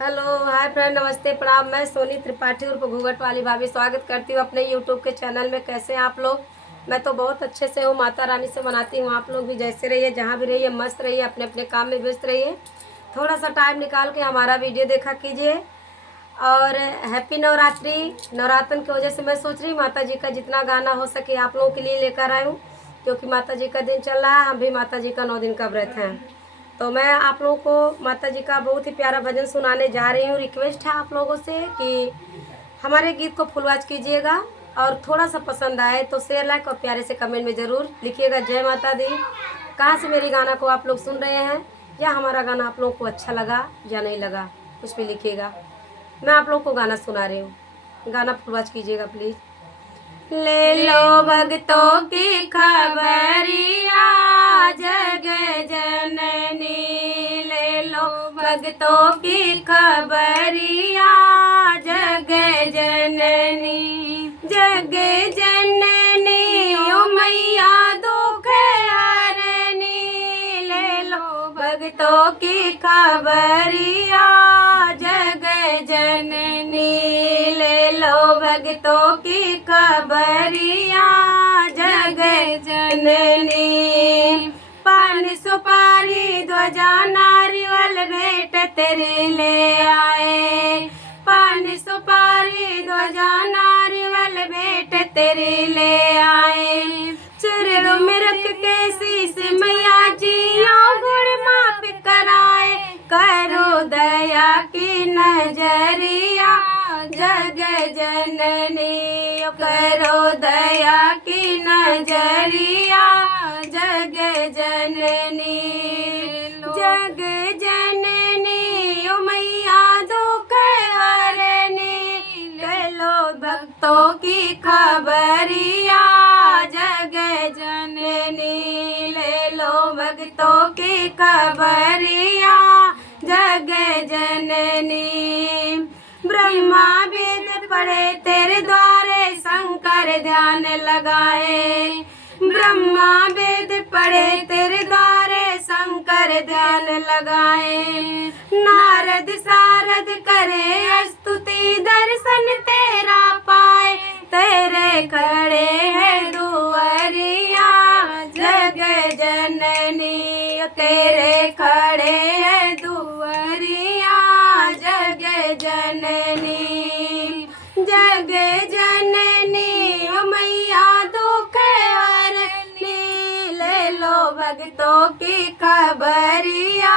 Hello hi friend, नमस्ते प्रणाम। मैं सोनी त्रिपाठी उर्फ घूंघट वाली भाभी स्वागत करती हूँ अपने यूट्यूब के चैनल में। कैसे हैं आप लोग? मैं तो बहुत अच्छे से हूँ, माता रानी से मनाती हूँ। आप लोग भी जैसे रहिए, जहाँ भी रहिए मस्त रहिए, अपने अपने काम में व्यस्त रहिए। थोड़ा सा टाइम निकाल के हमारा वीडियो देखा कीजिए। और हैप्पी नवरात्रि। नवरात्रन की वजह से मैं सोच रही हूँ माता जी का जितना गाना हो सके आप लोगों के लिए लेकर आई हूँ, क्योंकि माता जी का दिन चल रहा है। हम भी माता जी का 9 दिन का व्रत हैं। तो मैं आप लोगों को माता जी का बहुत ही प्यारा भजन सुनाने जा रही हूँ। रिक्वेस्ट है आप लोगों से कि हमारे गीत को फुल वॉच कीजिएगा, और थोड़ा सा पसंद आए तो शेयर लाइक और प्यारे से कमेंट में ज़रूर लिखिएगा जय माता दी। कहाँ से मेरे गाना को आप लोग सुन रहे हैं, या हमारा गाना आप लोगों को अच्छा लगा या नहीं लगा, कुछ भी लिखिएगा। मैं आप लोग को गाना सुना रही हूँ, गाना फुल वॉच कीजिएगा प्लीज़। ले लो भक्तों की खबरिया जग जननी, ले लो भक्तों की खबरिया जग जननी। जग जननी ओ मैया दुख हरनी, ले लो भक्तों की खबरिया जग जननी, ले लो भक्तों की खबरिया जग जननी। पान सुपारी ध्वजा नारियल भेंट तेरे ले आए, पान सुपारी ध्वजा नारियल भेंट तेरे ले आए। चरणों में रख के शीश मैया जियो गुण माफ कराए, करो दया की नजरिया जग जननी, करो दया की नजरिया जग जननी। जग जननी ओ मैया दुख हरनी, ले लो भक्तों की खबरिया जग जननी, ले लो भक्तों की खबरिया जग जननी। ब्रह्मा वेद पढ़े तेरे द्वारे शंकर ध्यान लगाए, ब्रह्मा वेद पढ़े तेरे द्वारे शंकर ध्यान लगाए। नारद सारद करे स्तुति दर्शन तेरा पाए, तेरे खड़े है दुआरिया जग जननी, तेरे खड़े है दुआरिया जग जननी। जग जननी ओ मैया दुख हरनी, ले लो भक्तों की खबरिया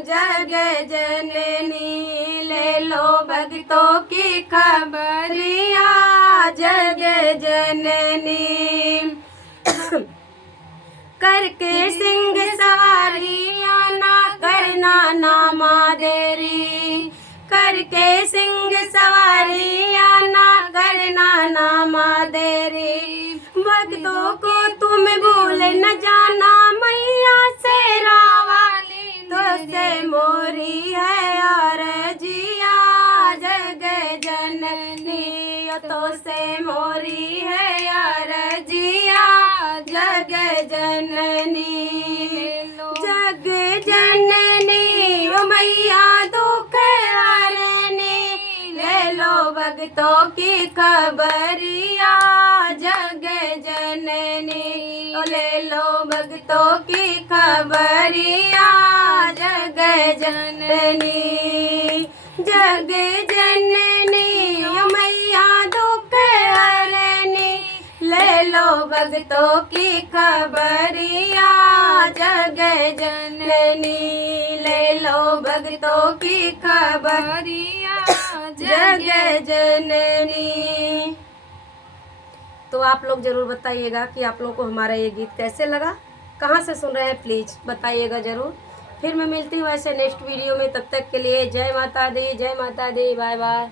जग जननी, ले लो भक्तों की खबरिया जग जननी। करके सिंह सवारी आना करना नामा देरी, करके सिंह सवारी आना करना नामा देरी। भक्तों को तुम भूल न जाना मैया से रावाली, तो से मोरी है और जिया जग जननी, तो से मोरी है और जिया जग जननी। जग जननी ओ मैया दुख हरनी, ले लो भक्तों की खबरिया जग जननी, ओ ले लो भक्तों की खबरिया जग जननी। जग जननी ओ मैया दुख हरनी, ले लो भक्तों की खबरिया जग जननी, ले लो भक्तों की खबरिया जग जननी। तो आप लोग ज़रूर बताइएगा कि आप लोगों को हमारा ये गीत कैसे लगा, कहाँ से सुन रहे हैं, प्लीज़ बताइएगा ज़रूर। फिर मैं मिलती हूँ ऐसे नेक्स्ट वीडियो में, तब तक के लिए जय माता दी, जय माता दी, बाय बाय।